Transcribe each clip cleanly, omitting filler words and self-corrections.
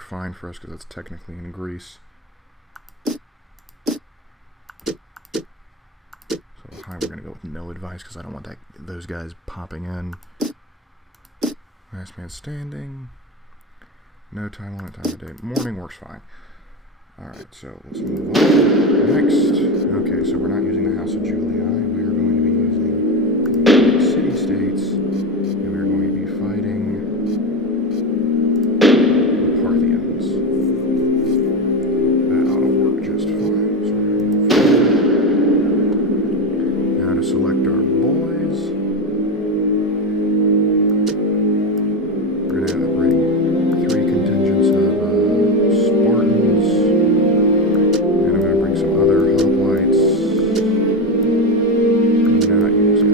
work fine for us because that's technically in Greece. So high, we're going to go with no advice because I don't want those guys popping in. Last man standing. No time limit, time of day. Morning works fine. Alright, so let's move on. Next. Okay, so we're not using the House of Julii. We are going to be using city-states. And we are going to be fighting the Parthians. That ought to work just fine. So we're going to move now to select our boys. We're going to have to bring 3 contingents of Spartans, and I'm going to bring some other hoplites. Not use it.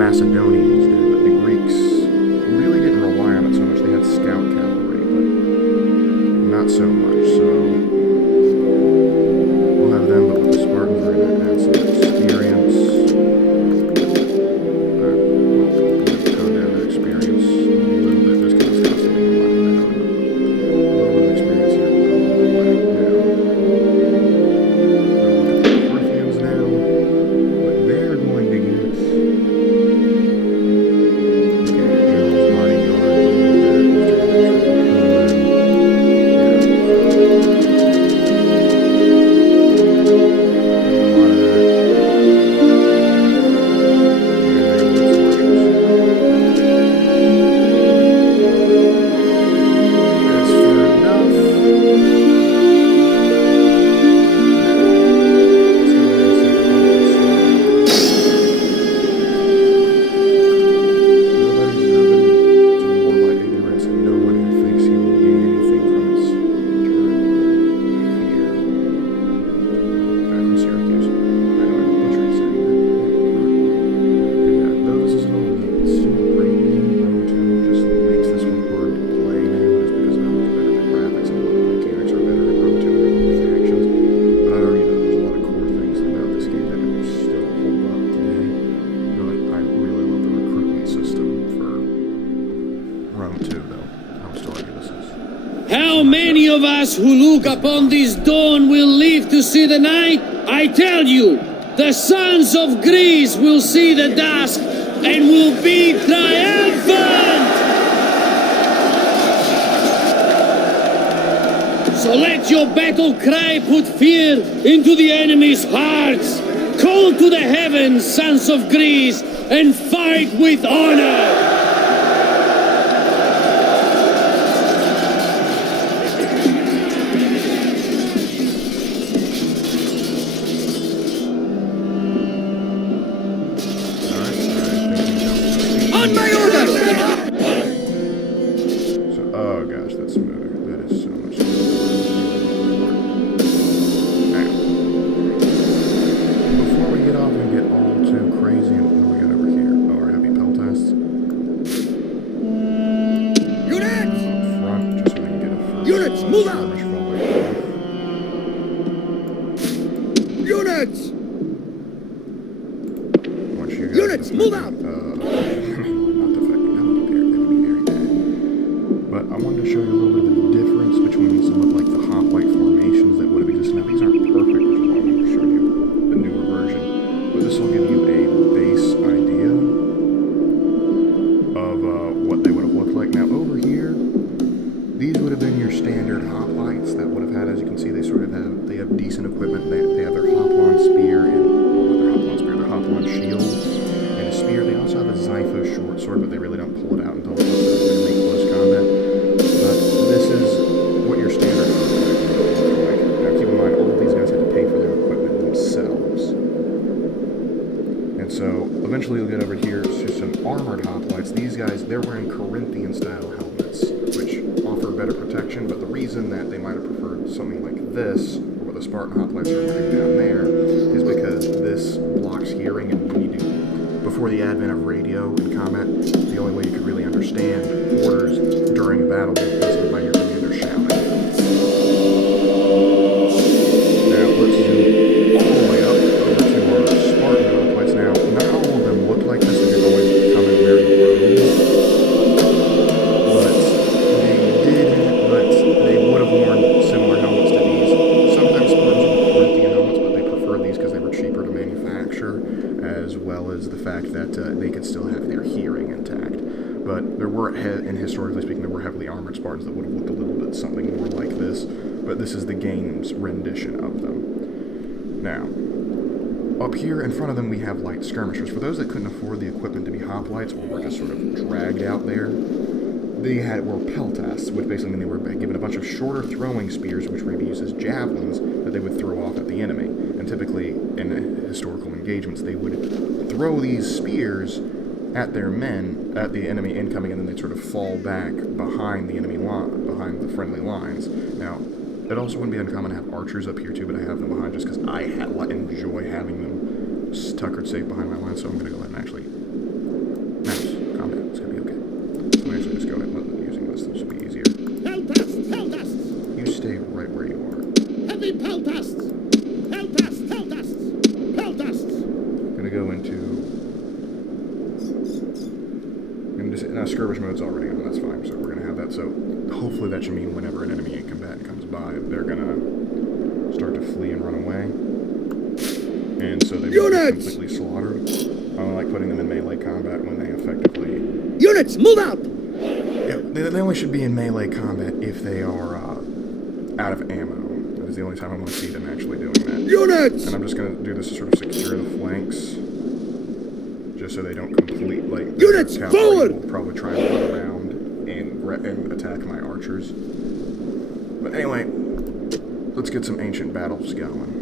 Macedonians did, but the Greeks really didn't rely on it so much. They had scout cavalry, but not so much. So we'll have them, but with the Spartans, we're going to add some experience. We'll tone down that experience a little bit just because it's costing me a lot of experience here. We'll go all the way now. We'll look at the Parthians now, but they're going to get How many of us who look upon this dawn will live to see the night? I tell you, the sons of Greece will see the dusk and will be triumphant! So let your battle cry put fear into the enemy's hearts. Call to the heavens, sons of Greece, and fight with honor! On my order! So, oh gosh, that's smoother. That is so much smoother. Now, before we get off and get all too crazy, and what do we got over here? Oh, our heavy pell tests. Units! Up front, just so we can get a first Units, move out! skirmish falling off. Units! Once you guys Units, move out! not defecting, that would be very bad. But I wanted to show you a little bit of the difference between some of like the hoplite formations that would have existed. Now these aren't perfect, which is why I wanted to show you the newer version. But this will give you a base idea of what they would have looked like. Now over here, these would have been your standard hoplites that would have had, as you can see, they have decent equipment. They have their hoplon spear and their hoplon shield and a spear. They also have a Zypho short sword, but they really don't pull it out until it's really close combat. But this is what reason that they might have preferred something like this, or what the Spartan hoplites are doing down there, is because this blocks hearing, and when you do, before the advent of radio in combat, the only way you could really understand orders during a battle was basically by your commander shouting. Now let's zoom all the way up over to our Spartan hoplites. Now, not all of them look like this, they could always come in wearing robes. But they would have worn similar helmets to these. Sometimes Spartans would Corinthian helmets, but they preferred these because they were cheaper to manufacture, as well as the fact that they could still have their hearing intact. But there were, and historically speaking, there were heavily armored Spartans that would have looked a little bit something more like this, but this is the game's rendition of them. Now, up here in front of them we have light skirmishers. For those that couldn't afford the equipment to be hoplites, or were just sort of dragged out there, they were peltasts, which basically mean they were given a bunch of shorter throwing spears, which were used as javelins, that they would throw off at the enemy. And typically, in historical engagements, they would throw these spears at their men, at the enemy incoming, and then they'd sort of fall back behind the enemy line, behind the friendly lines. Now, it also wouldn't be uncommon to have archers up here too, but I have them behind just because I enjoy having them tuckered safe behind my line, so I'm going to go ahead and actually combat. It's going to be okay. So I'm actually just go ahead and let them using this will be easier. Peltasts! You stay right where you are. Heavy peltasts! I'm going to go into... Now, skirmish mode's already on, that's fine, so we're going to have that. So hopefully that should mean whenever an enemy combatant comes by, they're going to start to flee and run away. And so they will be completely slaughtered. I don't like putting them in melee combat when they effectively... Units, move out! Yeah, they only should be in melee combat if they are out of ammo. That is the only time I want to see them actually doing that. Units! And I'm just going to do this to sort of secure the flanks. Just so they don't complete, like... Units, forward! Will probably try and run around and attack my archers. But anyway, let's get some ancient battles going.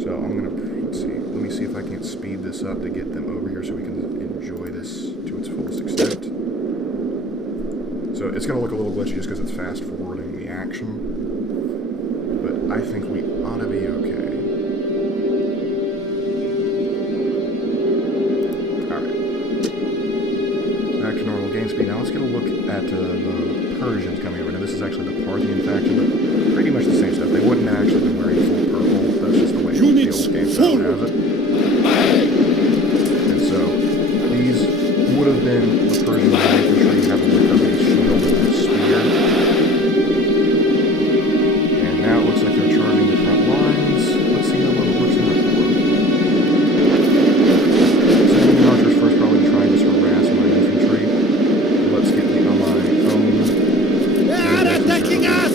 So I'm going to... Let's see. Let me see if I can't speed this up to get them over here so we can enjoy this to its fullest extent. So it's going to look a little glitchy just because it's fast forwarding the action. But I think we ought to be okay. Back to normal game speed. Now let's get a look at the Persians coming over. Now this is actually the Parthian faction, but pretty much the same stuff. They wouldn't have actually been wearing full purple. That's just the way the old game style has it. And so these would have been the Persian infantry, having with them a shield and a spear. And now it looks like they're charging the front lines. Let's see how well it works out for them. Sending the archers first, probably to try and just harass my infantry. Let's get the on my own. They are attacking us!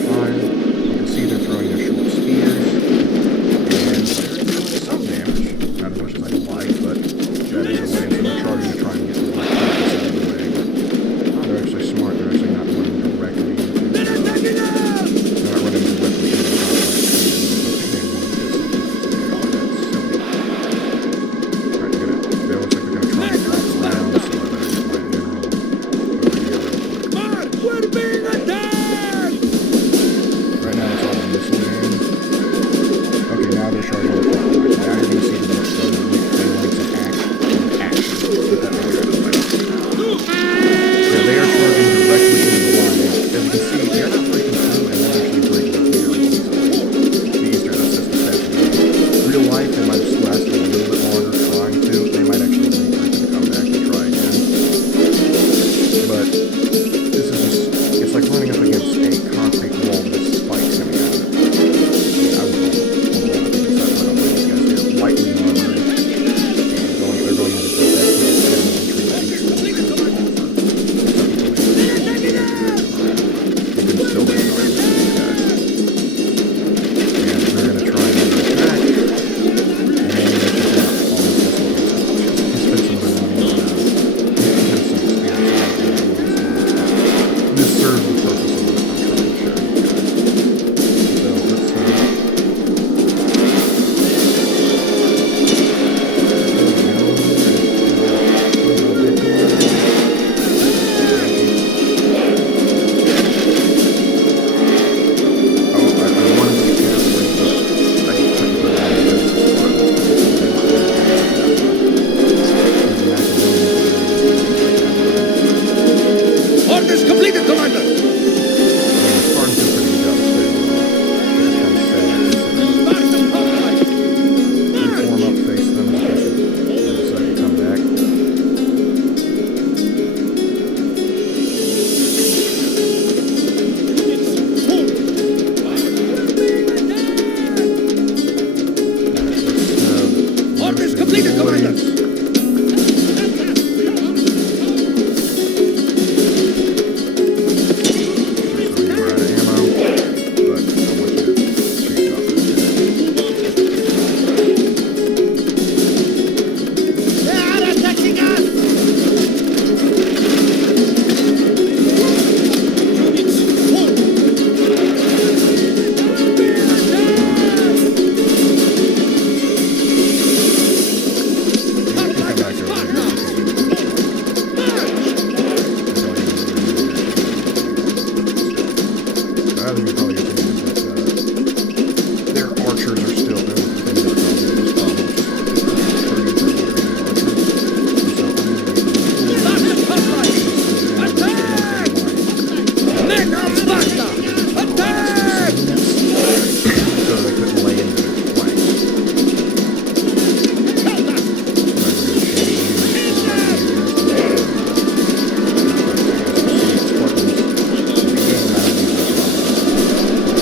probably opinion is that their archers are still there. The thing that causing the most problem, which is Men of Sparta! Attack! so they couldn't lay into their flanks.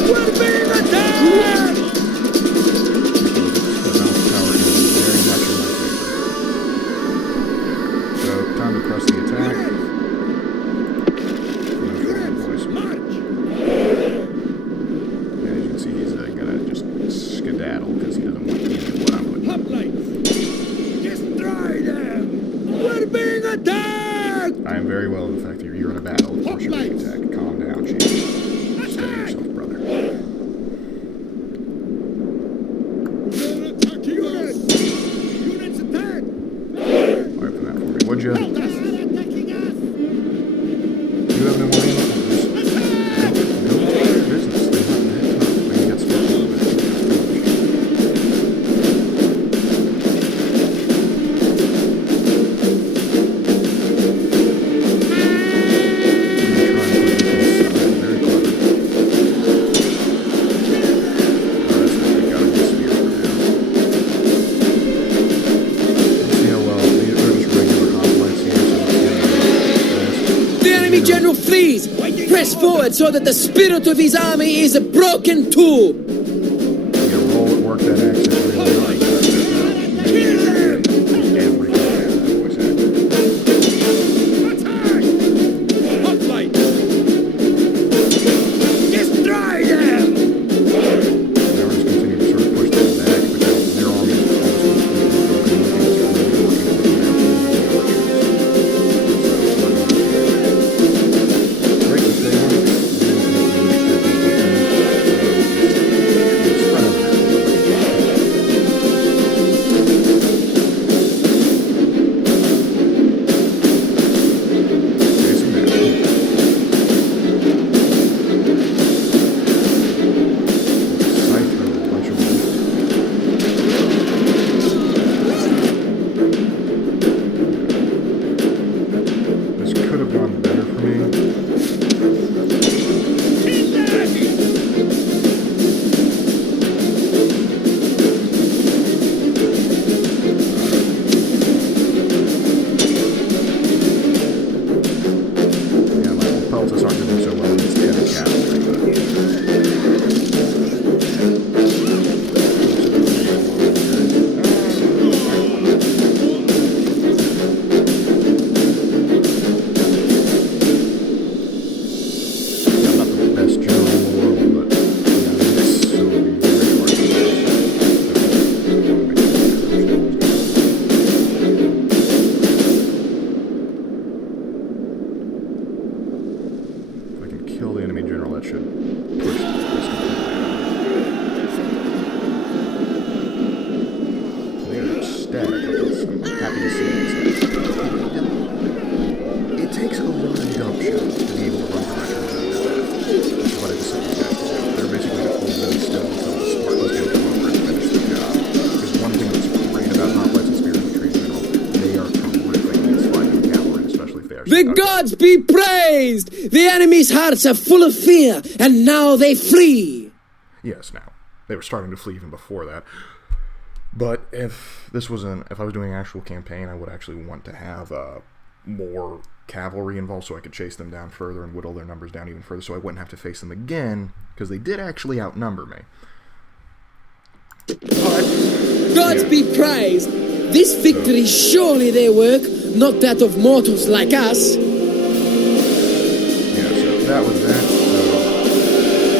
We're being attacked! So, time to press the attack. March! Yeah, as you can see, he's gonna just skedaddle because he doesn't want to do what I'm putting. Hoplites! Destroy them! We're being attacked! I am very well in the fact that you're in a battle. Of course, you're being attacked. Calm down, chief. Steady yourself, brother. They're attacking us! Units attack! Open that for me, would you? They're attacking us! You have no more ammo? Go about your business. They're not that tough. They can get stuck a little bit. The enemy general flees! Press forward so that the spirit of his army is broken too! You roll it, work that accent really hard. Every command that voice acted. Attack! Hoplites! Destroy them! Now we're just continuing to sort of push them back because their army is almost completely broken. It's really working with the archers. Great to say, this could have gone better for me. Yeah, my Hoplites aren't doing so well against heavy cavalry, yeah, I'm not the best general in the world, but this will be very hard to if I can kill the enemy general, that should push this completely out. They're ecstatic. I'm happy to see this. It takes a lot of gumption to be able to run directions out of that. Which is what I just said these guys to do. They're basically to hold them still until the Spartans can come over and finish the job. Because one thing that's great about Hoplites and Spears Retreat General, they are terrific against fighting cavalry, especially if they are The stuck. gods be praised! The enemy's hearts are full of fear, and now they flee! Yes, now. They were starting to flee even before that. But if I was doing an actual campaign, I would actually want to have more cavalry involved so I could chase them down further and whittle their numbers down even further so I wouldn't have to face them again, because they did actually outnumber me. Gods be praised! This victory is surely their work, not that of mortals like us. Yeah, so that was that. So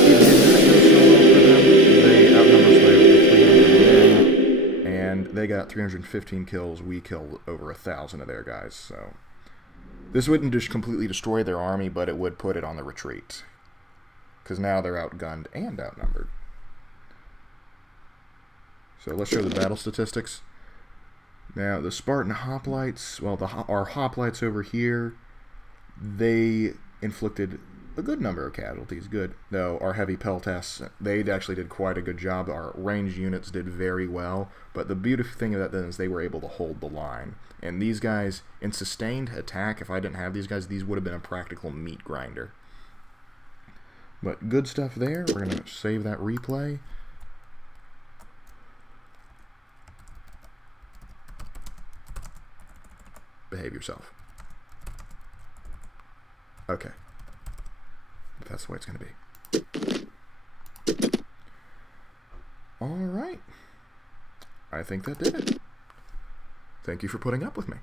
it did not go so well for them. They outnumbered us by over 300 men, and they got 315 kills. We killed over 1,000 of their guys, so this wouldn't just completely destroy their army, but it would put it on the retreat. Because now they're outgunned and outnumbered. So let's show the battle statistics. Now, the Spartan Hoplites, well, our Hoplites over here, they inflicted a good number of casualties. Good. Though our heavy peltasts, they actually did quite a good job. Our ranged units did very well. But the beautiful thing of that then is they were able to hold the line. And these guys, in sustained attack, if I didn't have these guys, these would have been a practical meat grinder. But good stuff there. We're going to save that replay. Behave yourself. Okay. If that's the way it's going to be. Alright. I think that did it. Thank you for putting up with me.